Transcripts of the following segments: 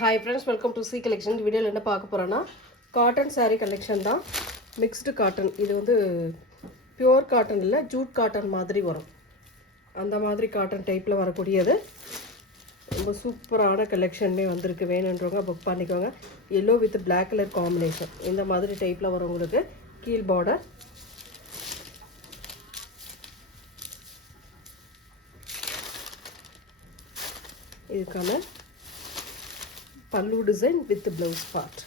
Hi friends, welcome to C collection. இந்த வீடியோல என்ன பார்க்க போறோம்னா காட்டன் saree கலெக்ஷன் தான். Mixed cotton. இது வந்து பியூர் காட்டன் இல்ல, ஜூட் காட்டன் மாதிரி வரும். அந்த மாதிரி காட்டன் டைப்ல வரக்கூடியது. ரொம்ப சூப்பரான கலெக்ஷன்மே வந்திருக்கு. வேணும்ன்றவங்க புக் பண்ணிக்கோங்க. yellow with black color combination. இந்த மாதிரி டைப்ல வரும் உங்களுக்கு. கீழ் border. இதுக்கான பல்லு டிசைன் வித் ப்ளவுஸ் பார்ட்.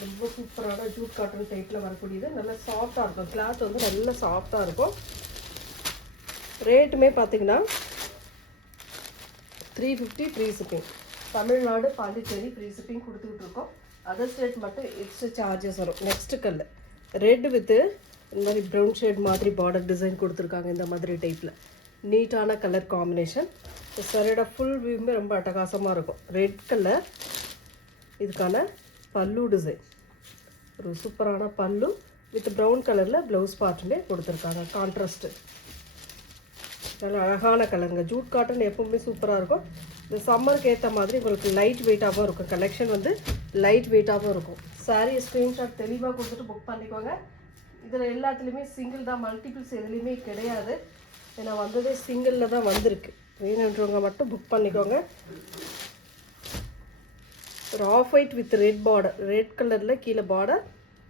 ரொம்ப சூப்பரான ஜூட் காட்டன் டைப்பில் வரக்கூடியது. நல்லா சாஃப்டாக இருக்கும். கிளாத் வந்து நல்லா சாஃப்டாக இருக்கும். ரேட்டுமே பார்த்தீங்கன்னா 350 free shipping. Tamil Nadu Pondicherry free shipping கொடுத்துக்கிட்டு இருக்கோம். அதர் ஸ்டேட் மட்டும் எக்ஸ்ட்ரா சார்ஜஸ் வரும். நெக்ஸ்ட் கலர் ரெட் வித்து இந்த மாதிரி ப்ரௌன் ஷேட் மாதிரி பார்டர் டிசைன் கொடுத்துருக்காங்க. இந்த மாதிரி டைப்பில் நீட்டான கலர் காம்பினேஷன். சரியோட ஃபுல் வியூமே ரொம்ப அட்டகாசமாக இருக்கும். ரெட் கலர் இதுக்கான பல்லு டிசைன். ஒரு சூப்பரான பல்லு வித் ப்ரௌன் கலரில் ப்ளவுஸ் பார்ட்டுமே கொடுத்துருக்காங்க. கான்ட்ராஸ்ட்டு நல்ல அழகான கலருங்க. ஜூட் காட்டன் எப்பவுமே சூப்பராக இருக்கும். இந்த சம்மருக்கு ஏற்ற மாதிரி உங்களுக்கு லைட் வெயிட்டாகவும் இருக்கும். கலெக்ஷன் வந்து லைட் வெயிட்டாகவும் இருக்கும். சாரீ ஸ்க்ரீன்ஷாட் தெளிவாக கொடுத்துட்டு புக் பண்ணிக்கோங்க. இதில் எல்லாத்துலேயுமே சிங்கிள் தான், மல்டிபிள்ஸ் எதுலேயுமே கிடையாது. ஏன்னா வந்ததே சிங்கிளில் தான் வந்திருக்கு. வேணுன்றவங்க மட்டும் புக் பண்ணிக்கோங்க. ஒரு off white with red border, red கலரில் கீழே பார்டர்,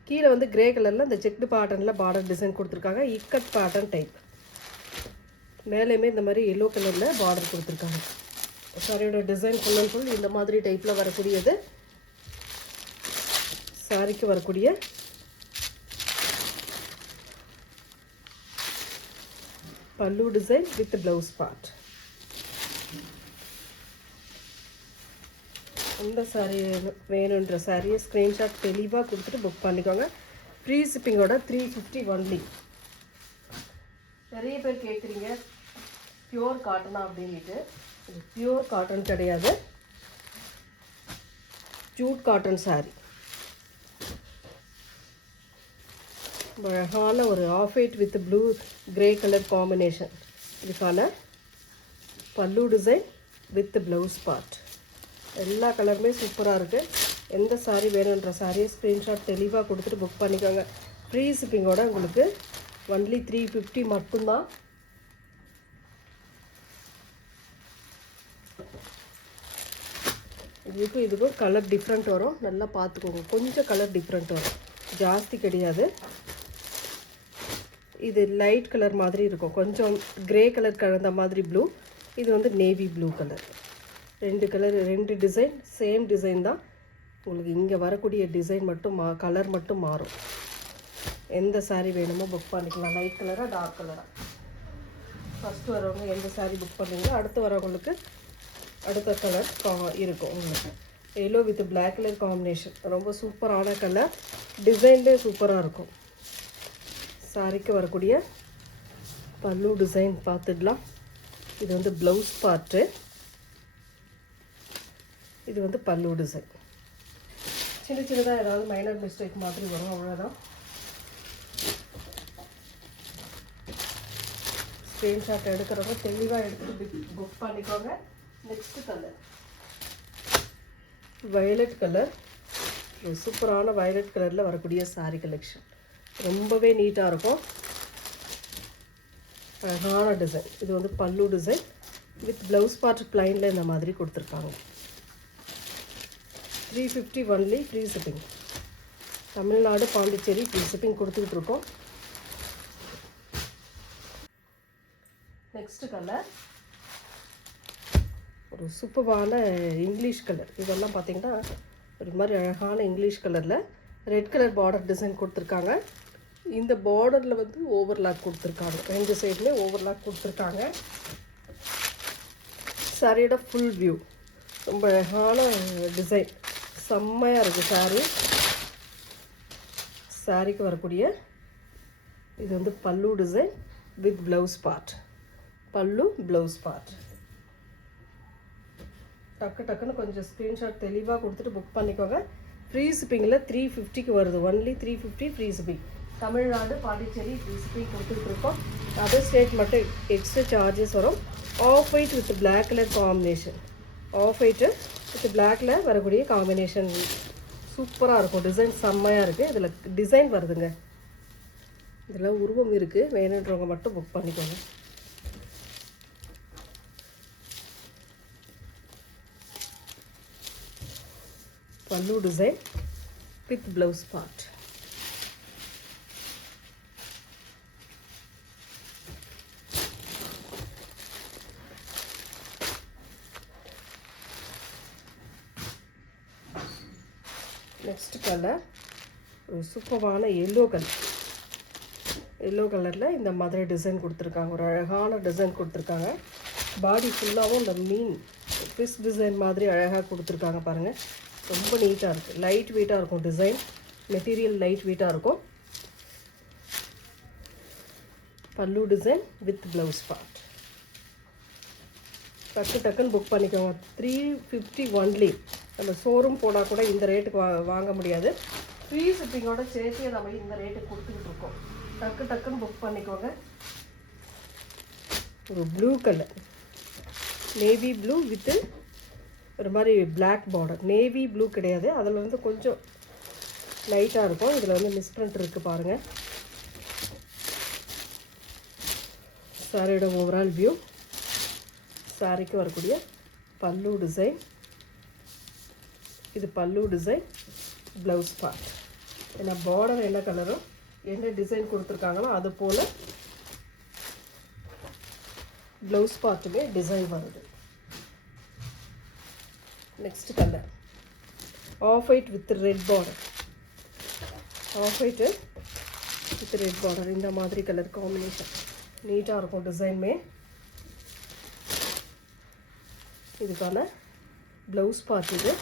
கீழே வந்து கிரே கலரில் இந்த செக்டு பேட்டர்னில் பார்டர் டிசைன் கொடுத்துருக்காங்க. Ikat pattern type. மேலேயுமே இந்த மாதிரி எல்லோ கலரில் பார்டர் கொடுத்துருக்காங்க. சாரியோட டிசைன் ஃபுல் அண்ட் ஃபுல் இந்த மாதிரி டைப்பில் வரக்கூடியது. சாரிக்கு வரக்கூடிய பல்லு டிசைன் வித் ப்ளவுஸ் பார்ட். இந்த சாரீ வேணுன்ற சாரியை ஸ்க்ரீன்ஷாட் தெளிவாக கொடுத்துட்டு புக் பண்ணிக்கோங்க. ஃப்ரீ ஷிப்பிங்கோட 350 ஒன்லி. நிறைய பேர் கேட்குறீங்க பியூர் காட்டனா அப்படின்ட்டு. இது பியூர் காட்டன் கிடையாது, ஜூட் காட்டன் சாரீ. அழகான ஒரு off white with blue grey colour combination. இதுக்கான பல்லு டிசைன் வித் ப்ளவுஸ் பார்ட். எல்லா கலருமே சூப்பராக இருக்குது. எந்த சாரீ வேணுன்ற சாரியை ஸ்க்ரீன்ஷாட் தெளிவாக கொடுத்துட்டு புக் பண்ணிக்கோங்க. ஃப்ரீ ஷிப்பிங்கோட உங்களுக்கு ஒன்லி 350 மட்டும்தான். இதுக்கும் கலர் டிஃப்ரெண்ட் வரும். நல்லா பார்த்துக்கோங்க. கொஞ்சம் கலர் டிஃப்ரெண்ட் வரும், ஜாஸ்தி கிடையாது. இது லைட் கலர் மாதிரி இருக்கும். கொஞ்சம் கிரே கலர் கலந்த மாதிரி ப்ளூ. இது வந்து நேவி ப்ளூ கலர். ரெண்டு கலர், ரெண்டு டிசைன், சேம் டிசைன் தான். உங்களுக்கு இங்கே வரக்கூடிய டிசைன் மட்டும் கலர் மட்டும் மாறும். எந்த சாரீ வேணுமோ புக் பண்ணிக்கலாம். லைட் கலராக, டார்க் கலராக. ஃபஸ்ட்டு வரவங்க எந்த சாரீ புக் பண்ணுறீங்களோ அடுத்து வரவங்களுக்கு அடுத்த கலர் இருக்கும். உங்களுக்கு yellow with black colour combination. ரொம்ப சூப்பரான கலர். டிசைன்லேயே சூப்பராக இருக்கும். சாரிக்கு வரக்கூடிய பல்லு டிசைன் பார்த்துடலாம். இது வந்து ப்ளவுஸ் பார்ட்டு. இது வந்து பல்லு டிசைன். சின்ன சின்னதாக ஏதாவது மைனர் மிஸ்டேக் மாதிரி வரும், அவ்வளோதான். ஸ்க்ரீன்ஷாட் எடுக்கிறவங்க தெளிவாக எடுத்துகிட்டு புக் பண்ணிக்கோங்க. Next colour violet colour. ஒரு சூப்பரான வயலட் கலரில் வரக்கூடிய சாரீ கலெக்ஷன். ரொம்பவே நீட்டாக இருக்கும். அழகான டிசைன். இது வந்து பல்லு டிசைன் வித் ப்ளவுஸ் பார்ட் பிளைனில் இந்த மாதிரி கொடுத்துருக்காங்க. 350 only. Free shipping. Tamil Nadu Pondicherry free shipping கொடுத்துக்கிட்டு இருக்கோம். நெக்ஸ்ட் கலர் ஒரு சூப்பரான இங்கிலீஷ் கலர். இதெல்லாம் பார்த்தீங்கன்னா ஒரு மாதிரி அழகான இங்கிலீஷ் கலரில் ரெட் கலர் பார்டர் டிசைன் கொடுத்துருக்காங்க. இந்த பார்டரில் வந்து ஓவர்லாக் கொடுத்துருக்காங்க. ரெண்டு சைடுமே ஓவர்லாக் கொடுத்துருக்காங்க. சாரியோட ஃபுல் வியூ ரொம்ப அழகான டிசைன். செம்மையாக இருக்குது சாரீ. சாரிக்கு வரக்கூடிய இது வந்து பல்லு டிசைன் வித் ப்ளவுஸ் பார்ட். பல்லு ப்ளவுஸ் பார்ட். டக்குன்னு கொஞ்சம் ஸ்க்ரீன்ஷாட் தெளிவாக கொடுத்துட்டு புக் பண்ணிக்கோங்க. ஃப்ரீ ஷிப்பிங்கில் 350க்கு வருது. Only 350 free shipping. Tamil Nadu Pondicherry free shipping கொடுத்துட்ருக்கோம். அதர் ஸ்டேட் மட்டும் எக்ஸ்ட்ரா சார்ஜஸ் வரும். Off white with black colour combination. Off white with பிளாக்ல வரக்கூடிய காம்பினேஷன் சூப்பராக இருக்கும். டிசைன் செம்மையாக இருக்குது. இதில் டிசைன் வருதுங்க. இதில் உருவம் இருக்குது. வேணுன்றவங்க மட்டும் புக் பண்ணிக்கோங்க. பல்லு design with blouse part. Next colour ஒரு சூப்பரான எல்லோ கலர். எல்லோ கலரில் இந்த மாதிரி டிசைன் கொடுத்துருக்காங்க. ஒரு அழகான டிசைன் கொடுத்துருக்காங்க. பாடி ஃபுல்லாகவும் இந்த மீன் ஃபிஷ் டிசைன் மாதிரி அழகாக கொடுத்துருக்காங்க பாருங்கள். ரொம்ப நீட்டாக இருக்குது. லைட் வெயிட்டாக இருக்கும். டிசைன் மெட்டீரியல் லைட் வெயிட்டாக இருக்கும். பல்லு டிசைன் வித் ப்ளவுஸ் பார்ட். டக்குன்னு புக் பண்ணிக்கோங்க. 350 ஒன்லி. நம்ம ஷோரூம் போனால் கூட இந்த ரேட்டுக்கு வாங்க முடியாது. ஃப்ரீ ஷிப்பிங்கோட சேர்த்து நம்ம இந்த ரேட்டுக்கு கொடுத்துக்கிட்டு இருக்கோம். டக்குன்னு புக் பண்ணிக்கோங்க. ஒரு blue colour, navy blue with ஒரு மாதிரி பிளாக் பார்டர். நேவி ப்ளூ கிடையாது, அதில் வந்து கொஞ்சம் லைட்டாக இருக்கும். இதில் வந்து மிஸ்பிரிண்ட் இருக்குது பாருங்கள். சாரியோட ஓவரால் வியூ. சாரிக்கு வரக்கூடிய பல்லு டிசைன். இது பல்லு டிசைன், ப்ளவுஸ் பார்ட். ஏன்னா பார்டர் என்ன கலரோ என்ன டிசைன் கொடுத்துருக்காங்களோ அது போல் ப்ளவுஸ் பார்ட்டுமே டிசைன் வருது. Next colour off white with red border. Off white with red border. இந்த மாதிரி கலர் காம்பினேஷன் நீட்டாக இருக்கும். டிசைனுமே இதுக்கான ப்ளவுஸ் பார்ட் இது.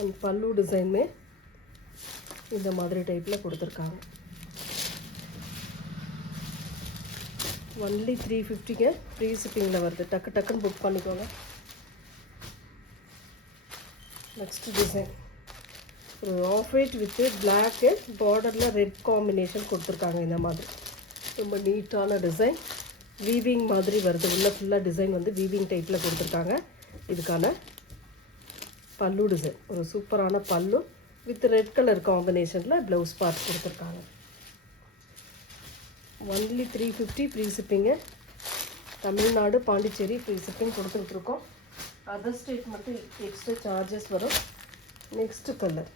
அண்ட் பல்லு டிசைனுமே இந்த மாதிரி டைப்பில் கொடுத்துருக்காங்க. ஒன்லி 350க்கு ஃப்ரீ ஷிப்பிங்கில் வருது. டக்குன்னு புக் பண்ணிக்கோங்க. நெக்ஸ்ட் டிசைன் ஒரு ஆஃப் ஒயிட் வித்து பிளாக்கு பார்டரில் ரெட் காம்பினேஷன் கொடுத்துருக்காங்க. இந்த மாதிரி ரொம்ப நீட்டான டிசைன். வீவிங் மாதிரி வருது. உள்ள ஃபுல்லாக டிசைன் வந்து வீவிங் டைப்பில் கொடுத்துருக்காங்க. இதுக்கான பல்லு டிசைன் ஒரு சூப்பரான பல்லு வித் ரெட் கலர் காம்பினேஷனில் ப்ளவுஸ் பார்ட் கொடுத்துருக்காங்க. Only 350 free shipping. Tamil Nadu, Pondicherry free shipping கொடுத்துட்ருக்கோம். அதர் ஸ்டேட் மட்டும் எக்ஸ்ட்ரா சார்ஜஸ் வரும். Next colour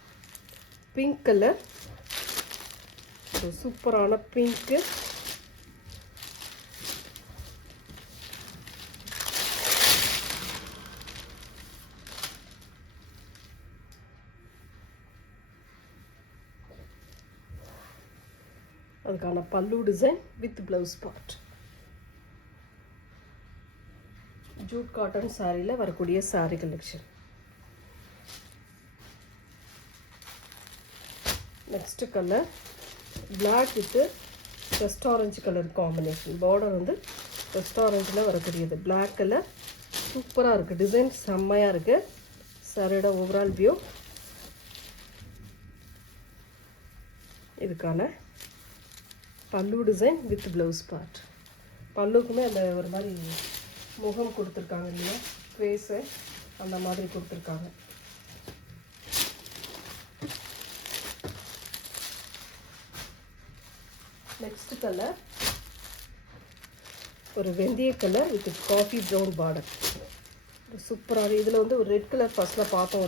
pink colour. ஒரு சூப்பரான பிங்க்கு. அதுக்கான pallu design with blouse part. Jute cotton சாரியில் வரக்கூடிய sari collection. Next colour black with rust orange colour combination. Border வந்து ரெஸ்ட் ஆரஞ்சில் வரக்கூடியது. பிளாக் கலர் சூப்பராக இருக்குது. டிசைன் செம்மையாக இருக்குது. சாரியோட ஓவரால் வியூ. இதுக்கான பல்லு டிசைன் வித் ப்ளவுஸ் பார்ட். பல்லுக்குமே அந்த ஒரு மாதிரி முகம் கொடுத்துருக்காங்க இல்லையா, ஃபேஸு அந்த மாதிரி கொடுத்துருக்காங்க. நெக்ஸ்ட் கலர் ஒரு வெந்தய colour with coffee brown border. சூப்பராக. இதில் வந்து ஒரு ரெட் கலர் ஃபஸ்ட்டில் பார்த்தோம்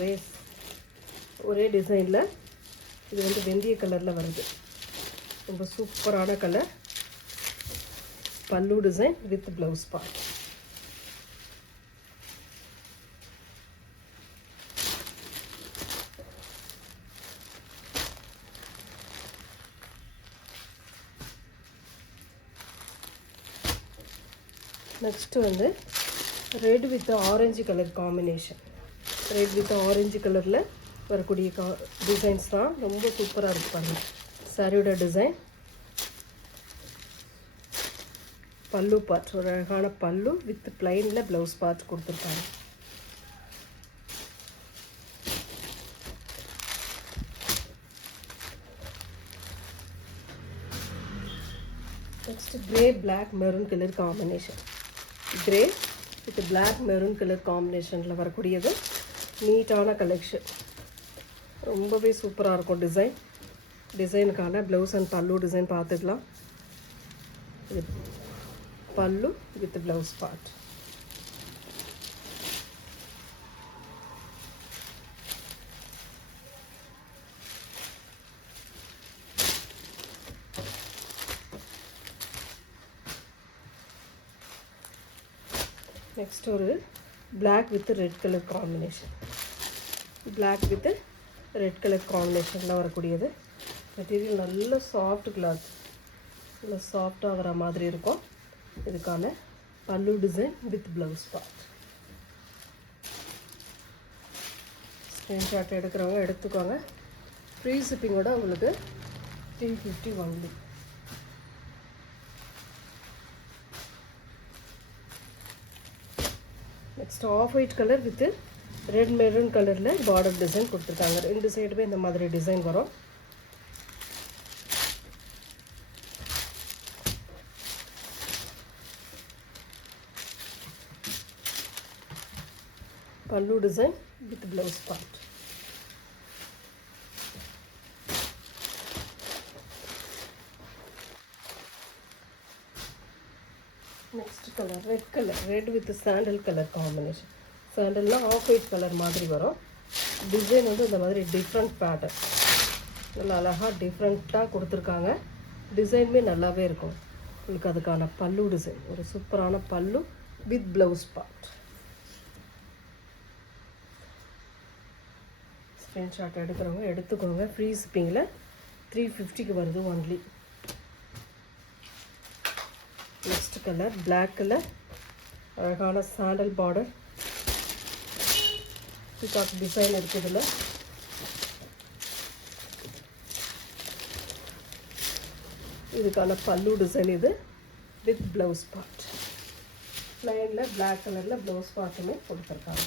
ஒரே டிசைனில். இது வந்து வெந்தய கலரில் வருது. ரொம்ப சூப்பரான கலர். பல்லு design with blouse part. Next வந்து red with orange colour combination. Red with orange கலரில் வரக்கூடிய டிசைன்ஸ் தான் ரொம்ப சூப்பராக இருக்கு பாருங்கள். சாரியோட டிசைன். பல்லு பார்ட் ஒரு அழகான பல்லு வித் பிளைனில் ப்ளவுஸ் பார்ட் கொடுத்துருக்காங்க. Next grey black maroon colour combination. Grey with black maroon colour காம்பினேஷனில் வரக்கூடியது. நீட்டான கலெக்ஷன், ரொம்பவே சூப்பராக இருக்கும். டிசைனுக்கான ப்ளவுஸ் அண்ட் பல்லு டிசைன் பார்த்துக்கலாம். இது pallu with blouse part. Next ஒரு black with red colour combination. Black with red colour காம்பினேஷனில் வரக்கூடியது. மெட்டீரியல் நல்ல சாஃப்ட் கிளாத், நல்ல சாஃப்டாக வர மாதிரி இருக்கும். இதுக்கான பல்லு design with blouse part. Screenshot எடுக்கிறவங்க எடுத்துக்கோங்க. ஃப்ரீ ஷிப்பிங்கோட உங்களுக்கு 350 only. Next off white colour with red maroon கலரில் பார்டர் டிசைன் கொடுத்துருக்காங்க. 2 சைடுமே இந்த மாதிரி டிசைன் வரும். பல்லு design with blouse part. Next colour red colour, red with sandal colour combination. சாண்டல்லாம் ஆஃப் ஒயிட் கலர் மாதிரி வரும். டிசைன் வந்து இந்த மாதிரி டிஃப்ரெண்ட் பேட்டர்ன், நல்லா அழகாக டிஃப்ரெண்ட்டாக கொடுத்துருக்காங்க. டிசைனுமே நல்லாவே இருக்கும். உங்களுக்கு அதுக்கான பல்லு டிசைன், ஒரு சூப்பரான pallu with blouse part. Screenshot எடுக்கிறவங்க எடுத்துக்கோங்க. ஃப்ரீ ஷிப்பிங்கில் 350க்கு வருது only. Next colour black colour, அழகான சாண்டல் பார்டர், பீகாக் டிசைன் இருக்குதுல. இதுக்கான பல்லு டிசைன் இது வித் ப்ளவுஸ் பார்ட். ப்ளைனில் பிளாக் கலரில் ப்ளவுஸ் பார்ட்டுமே கொடுத்துருக்காங்க.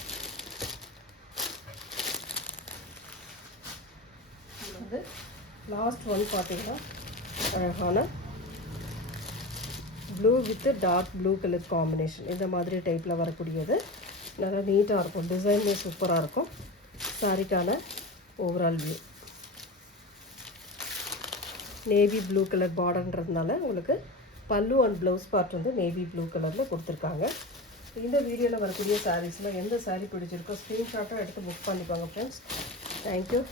இது வந்து லாஸ்ட் ஒன் பார்த்தீங்கன்னா அழகான blue with dark blue colour combination. இந்த மாதிரி டைப்பில் வரக்கூடியது நல்லா நீட்டாக இருக்கும். டிசைனே சூப்பராக இருக்கும். சாரிக்கான overall view navy blue colour பார்டர்ன்றதுனால உங்களுக்கு பல்லு அண்ட் ப்ளவுஸ் பார்ட் வந்து நேவி ப்ளூ கலரில் கொடுத்துருக்காங்க. இந்த வீடியோவில் வரக்கூடிய சாரீஸில் எந்த சாரீ பிடிச்சிருக்கோ ஸ்க்ரீன்ஷாட்டாக எடுத்து புக் பண்ணிப்பாங்க ஃப்ரெண்ட்ஸ். தேங்க்யூ.